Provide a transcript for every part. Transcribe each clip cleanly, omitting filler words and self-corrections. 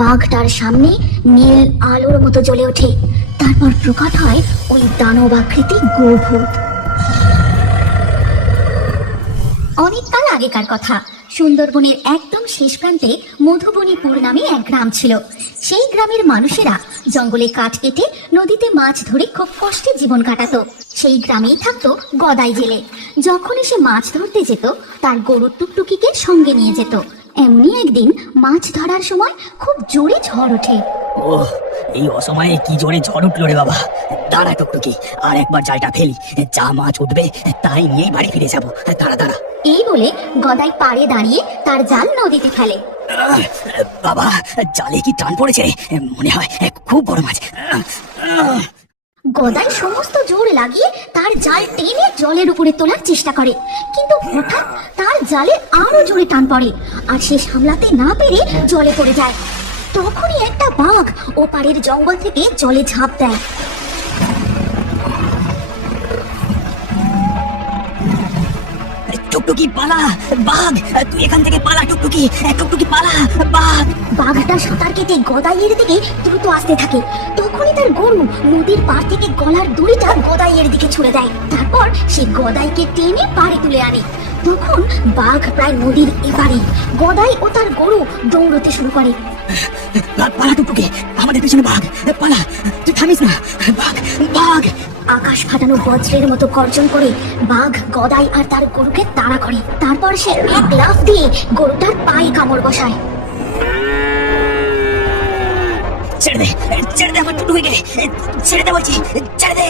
বাঘটার সামনে নীল আলোর মতো জ্বলে ওঠে। তারপর প্রকট হয় ওই দানব আকৃতি গোভূত। অনেককাল আগেকার কথা, সুন্দরবনের একদম শেষ প্রান্তে মধুবনীপুর নামে এক গ্রাম ছিল। সেই গ্রামের মানুষেরা জঙ্গলে কাঠ কেটে নদীতে মাছ ধরে খুব কষ্টে জীবন কাটাতো। সেই গ্রামেই থাকতো গদাই জেলে। যখনই সে মাছ ধরতে যেত তার গরুর টুকটুকিকে সঙ্গে নিয়ে যেত। এমনি একদিন মাছ ধরার সময় খুব জোরে ঝড় ওঠে। ওহ, এই অসময়ে কি জোরে ঝড় উঠলো রে বাবা। দাঁড়া টুকটুকি, আর একবার জালটা ফেলি, যা মাছ উঠবে তাই নিয়েই বাড়ি ফিরে যাবো। দাঁড়া দাঁড়া। এই বলে গদাই পাড়ে দাঁড়িয়ে তার জাল নদীতে ফেলে। বাবা, জালে কি টান পড়েছে রে? মনে হয় খুব বড় মাছ। গদাই সমস্ত জোর লাগিয়ে তার জাল টেনে জলের উপরে তোলার চেষ্টা করে, কিন্তু হঠাৎ তার জালে আরো জোরে টান পড়ে আর সে সামলাতে না পেরে জলে পড়ে যায়। তখনই একটা বাঘ ওপারের জঙ্গল থেকে জলে ঝাঁপ দেয়। টুকটুকি পালা, বাঘ তুই এখান থেকে পালা। টুকটুকি টুকটুকি পালা, বাঘ। বাঘটা সাঁতার কেটে গদাইয়ের দিকে দ্রুত আসতে থাকে। তখনই তার গরু নদীর পাড় থেকে গলার দড়িটা গদাইয়ের দিকে ছুড়ে দেয়। তারপর সে গদাইকে টেনে পাড়ে তুলে আনে। তখন বাঘ প্রায় নদীর এপারে। গদাই ও তার গরু দৌড়তে শুরু করে। পালা টুকটুকি, আমাদের পিছনে বাঘ, পালা, তুই থামিস না। বাঘ, বাঘ। আকাশ ফাটানো বজ্রের মতো গর্জন করে বাঘ গদাই আর তার গরুকে তাড়া করে। তারপর সে এক লাফ দিয়ে গরুটার পায়ে কামড় বসায়। ছেড়ে দে, ছেড়ে দে আমার টুকটুকিকে, ছেড়ে দে বলছি, ছেড়ে দে।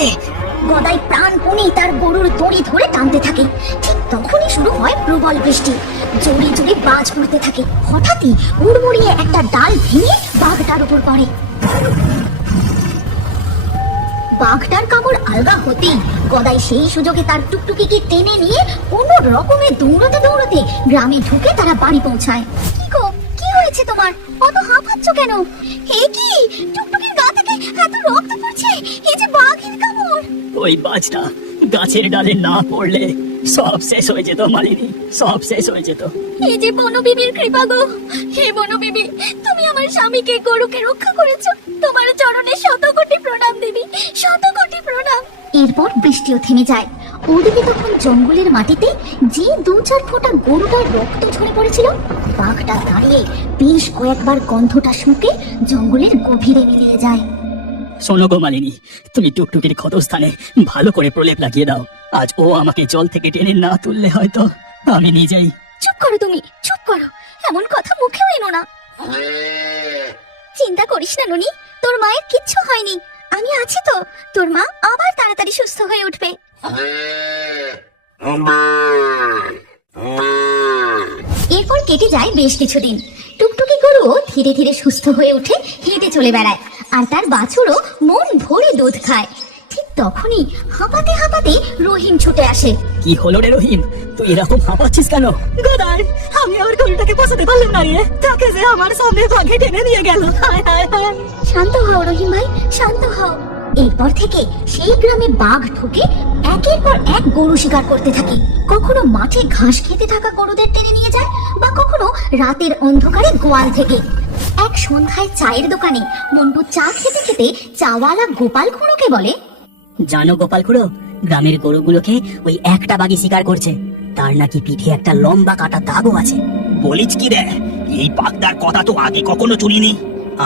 গদাই প্রাণপণে তার গরুর দড়ি ধরে টানতে থাকে। ঠিক তখনই শুরু হয় প্রবল বৃষ্টি। জোরে জোরে বাজ উড়তে থাকে। হঠাৎই উড়মুড়িয়ে একটা ডাল ভেঙে বাঘটার উপর পড়ে। বাঘটার কামড় আলগা হতেই গদাই সেই সুযোগে তার টুকটুকিকে টেনে নিয়ে কোনো রকমে দৌড়তে দৌড়তে গ্রামে ঢুকে তারা বাড়ি পৌঁছায়। কি গো, কি হয়েছে তোমার? অত হাঁপাচ্ছ কেন? হে কি, টুকটুকির গা থেকে এত রক্ত পড়ছে! এই যে বাঘের কামড়! ওই বাজটা গাছের ডালে না পড়লে সব শেষ হয়ে যেত মালিনী, সব শেষ হয়ে যেত। এই যে বনবিবির কৃপা গো! হে বনবিবি, তুমি আমার স্বামীকে গরুকে রক্ষা করেছো। তোমার চরণে শত কোটি প্রণাম দেবী, শত কোটি প্রণাম। এরপর বৃষ্টিও থেমে যায়। ওদিকে তখন জঙ্গলের মাটিতে যে 2-4 ফোঁটা গরুটার রক্ত ঝরে পড়েছিল, বাঘটা দাঁড়িয়ে বেশ কয়েকবার গন্ধটা শুঁকে জঙ্গলের গভীরে মিলিয়ে যায়। শোনো গো মালিনী, তুমি টুকটুকির ক্ষতস্থানে ভালো করে প্রলেপ লাগিয়ে দাও। আজ ও আমাকে জল থেকে টেনে না তুললে হয়তো আমি নিজেই। চুপ করো তুমি, চুপ করো, এমন কথা মুখেও এনো না। চিন্তা করিস না ননি, তোর মায়ের কিচ্ছু হয়নি। আমি আছি তো, তোর মা আবার তাড়াতাড়ি সুস্থ হয়ে উঠবে। এরপর কেটে যায় বেশ কিছুদিন। টুকটুকি গরুও ধীরে ধীরে সুস্থ হয়ে উঠে হেঁটে চলে বেড়ায়, আর তার বাছুরও মন ভরে দুধ খায়। ঠিক তখনই হাঁপাতে হাঁপাতে রহিম ছুটে আসে। কি হলো রে রহিম, তুই এরকম হাঁপাচ্ছিস কেন? গদাই, আমি আর গরুটাকে বসাতে পারলাম না রে, তাকে যে আমার সামনে বাঘে টেনে নিয়ে গেল। শান্ত হও রহিম ভাই, শান্ত হও। এরপর থেকে সেই গ্রামে বাঘ ঢুকে একের পর এক গরু শিকার করতে থাকে। কখনো মাঠে ঘাস খেতে থাকা গরুদের টেনে নিয়ে যায়, বা কখনো রাতের অন্ধকারে গোয়াল থেকে। এক সন্ধ্যায় চায়ের দোকানে মন্টু চা খেতে খেতে চাওয়ালা গোপাল খুড়োকে বলে, জানো গোপাল খুড়ো, গ্রামের গরুগুলোকে ওই একটা বাঘই শিকার করছে। তার নাকি পিঠে একটা লম্বা কাটা দাগও আছে। বলিস কি রে? এই বাঘদার কথা তো আগে কখনো শুনিনি।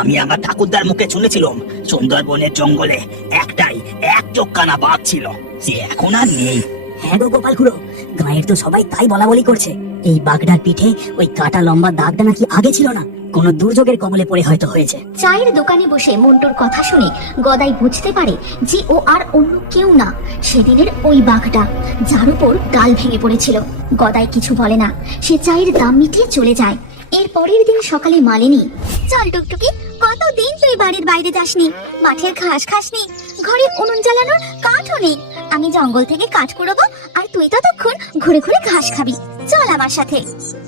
আমি আমার ঠাকুরদার মুখে শুনেছিলাম সুন্দরবনের জঙ্গলে একটাই এক চোখকানা বাঘ ছিল, সে এখন আর নেই। হ্যাঁ গো গোপাল খুড়ো, গাঁয়ের তো সবাই তাই বলা বলি করছে। এই বাঘটার পিঠে ওই কাটা লম্বা দাগটা নাকি আগে ছিল না, কোনো দুর্যোগের কবলে পড়ে হয়তো হয়েছে। চায়ের দোকানে বসে মন্টুর কথা শুনে গদাই বুঝতে পারে যে ও আর অন্য কেউ না, সেদিনের ওই বাঘটা যার উপর ডাল ভেঙে পড়েছিল। গদাই কিছু বলে না, সে চায়ের দাম মিটিয়ে চলে যায়। এর পরের দিন সকালে মালিনী, চল টুকটুকি, কতদিন তুই বাড়ির বাইরে যাসনি, মাঠের ঘাস খাসনি, ঘরে উনুন জ্বালানোর কাঠও নেই। আমি জঙ্গল থেকে কাঠ কুড়োবো আর তুই ততক্ষণ ঘুরে ঘুরে ঘাস খাবি, চল আমার সাথে।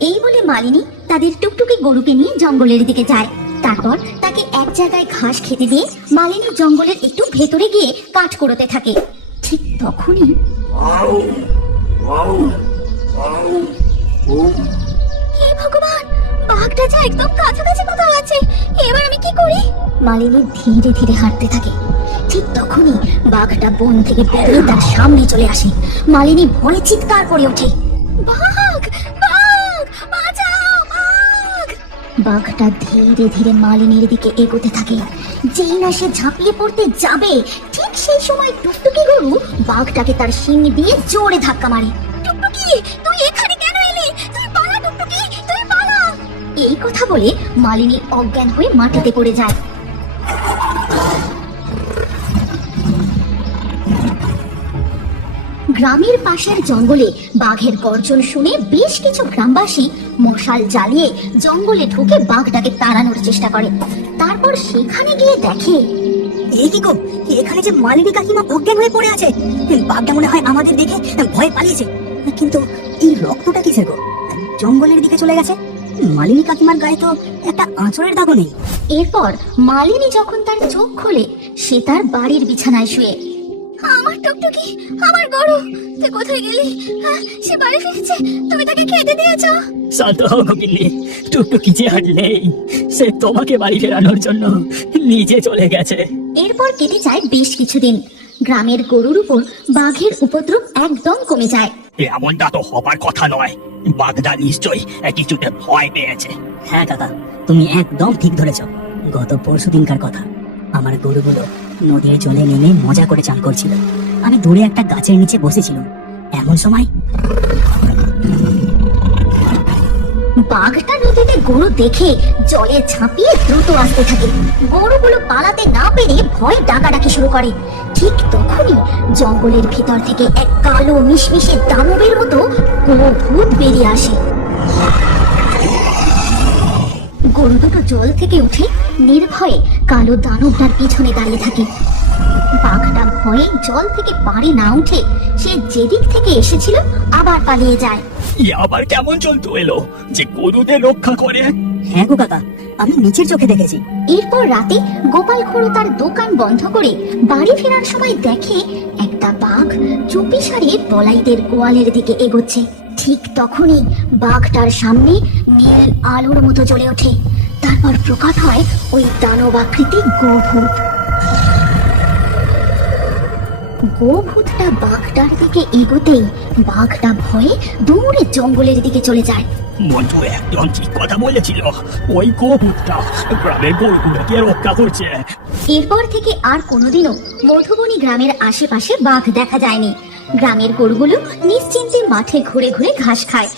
এই বলে মালিনী তাদের টুকটুকি গরুকে নিয়ে জঙ্গলের দিকে যায়। তারপর তাকে এক জায়গায় ঘাস খেতে দিয়ে মালিনী জঙ্গলের একটু ভেতরে গিয়ে কাঠ কুড়োতে থাকে। ঠিক তখনই হে ভগবান, বাঘটা যা একদম কাছাকাছি কোথাও আছে, এবার কি করি? মালিনী ধীরে ধীরে হাঁটতে থাকে। ঠিক তখনই বাঘটা বন থেকে বেরিয়ে তার সামনে চলে আসে। মালিনী ভয়ে চিৎকার করে ওঠে, বাঘ, বাঘ, বাঁচাও, বাঘ! বাঘটা ধীরে ধীরে মালিনীর দিকে এগোতে থাকে। যেই না সে ঝাঁপিয়ে পড়তে যাবে, ঠিক সেই সময় টুকটুকি গরু বাঘটাকে তার শিং দিয়ে জোরে ধাক্কা মারে। টুকটুকি, তুই এখানে কেন এলি? তুই পালা টুকটুকি, তুই পালা! এই কথা বলে মালিনী অজ্ঞান হয়ে মাটিতে পড়ে যায়। গ্রামের পাশের জঙ্গলে বাঘের গর্জন শুনে বেশ কিছু গ্রামবাসী মশাল জ্বালিয়ে জঙ্গলে ঢুকে বাঘটাকে তাড়ানোর চেষ্টা করে। তারপর সেখানে গিয়ে দেখে, এই কি গো, এখানে যে মালিনী কাকিমা অজ্ঞান হয়ে পড়ে আছে। বাঘটা মনে হয় আমাদের দেখে ভয় পালিয়েছে। কিন্তু এই রক্তটা কিসের গো? জঙ্গলের দিকে চলে গেছে। মালিনী কাকিমার গায়ে তো একটা আঁচড়ের দাগও নেই। এরপর মালিনী যখন তার চোখ খোলে, সে তার বাড়ির বিছানায় শুয়ে। আমার টুকটুকি, আমার গরু, তুই কোথায় গেলি? সে বাড়ি ফিরেছে, তুমি তাকে খেতে দিয়েছো? শান্ত হও গোপিনী, টুকটুকি যে আর নেই। সে তোমাকে বাড়ি ফেরানোর জন্য নিজে চলে গেছে। এরপর কেটে যায় বেশ কিছুদিন। গ্রামের গরুর উপর বাঘের উপদ্রব একদম কমে যায়। এমনটা তো হবার কথা নয়। বাঘটা নিশ্চয়ই কিছুতে ভয় পেয়েছে। হ্যাঁ কাকা, তুমি একদম ঠিক ধরেছ। গত পরশুদিনকার কথা, আমার গরুগুলো নদীর জলে নেমে মজা করে চান করছিল। আমি দূরে একটা গাছের নিচে বসেছিলাম। এমন সময় বাঘটা নদীতে গরু দেখে জলে ঝাঁপিয়ে দ্রুত আসতে থাকে। গরুগুলো পালাতে না পেরে ভয় ডাকাডাকি শুরু করে। ঠিক তখনই জঙ্গলের ভিতর থেকে এক কালো মিশমিশে দানবের মতো ভূত বেরিয়ে আসে। গরু দুটো জল থেকে উঠে নির্ভয়ে কালো দানবটার পিছনে দাঁড়িয়ে থাকে। বাঘটা ভয়ে জল থেকে পারে না উঠে সে যেদিক থেকে এসেছিল আবার পালিয়ে যায়। আবার কেমন জন্তু এলো যে গরুদের রক্ষা করে? হ্যাঁ গো কাকা, আমি নিচের চোখে দেখেছি। এরপর রাতে গোপাল খুড়ো তার দোকান বন্ধ করে বাড়ি ফেরার সময় দেখে একটা বাঘ চুপি সারিয়ে বলাইদের গোয়ালের দিকে এগোচ্ছে। ঠিক তখনই বাঘটার সামনে নীল আলোর মতো জ্বলে ওঠে। তারপর প্রকট হয় ওই দানব আকৃতি গোভূত। গোভূতটা বাঘটার দিকে এগোতেই বাঘটা ভয়ে দৌড়ে জঙ্গলের দিকে চলে যায়। মন্টু একদম ঠিক কথা বলেছিল। ওই গোভূতটা গ্রামের গরুগুলোকে রক্ষা করছে। এরপর থেকে আর কোনোদিনও মধুবনী গ্রামের আশেপাশে বাঘ দেখা যায়নি। গ্রামের গরুগুলো নিশ্চিন্তে মাঠে ঘুরে ঘুরে ঘাস খায়।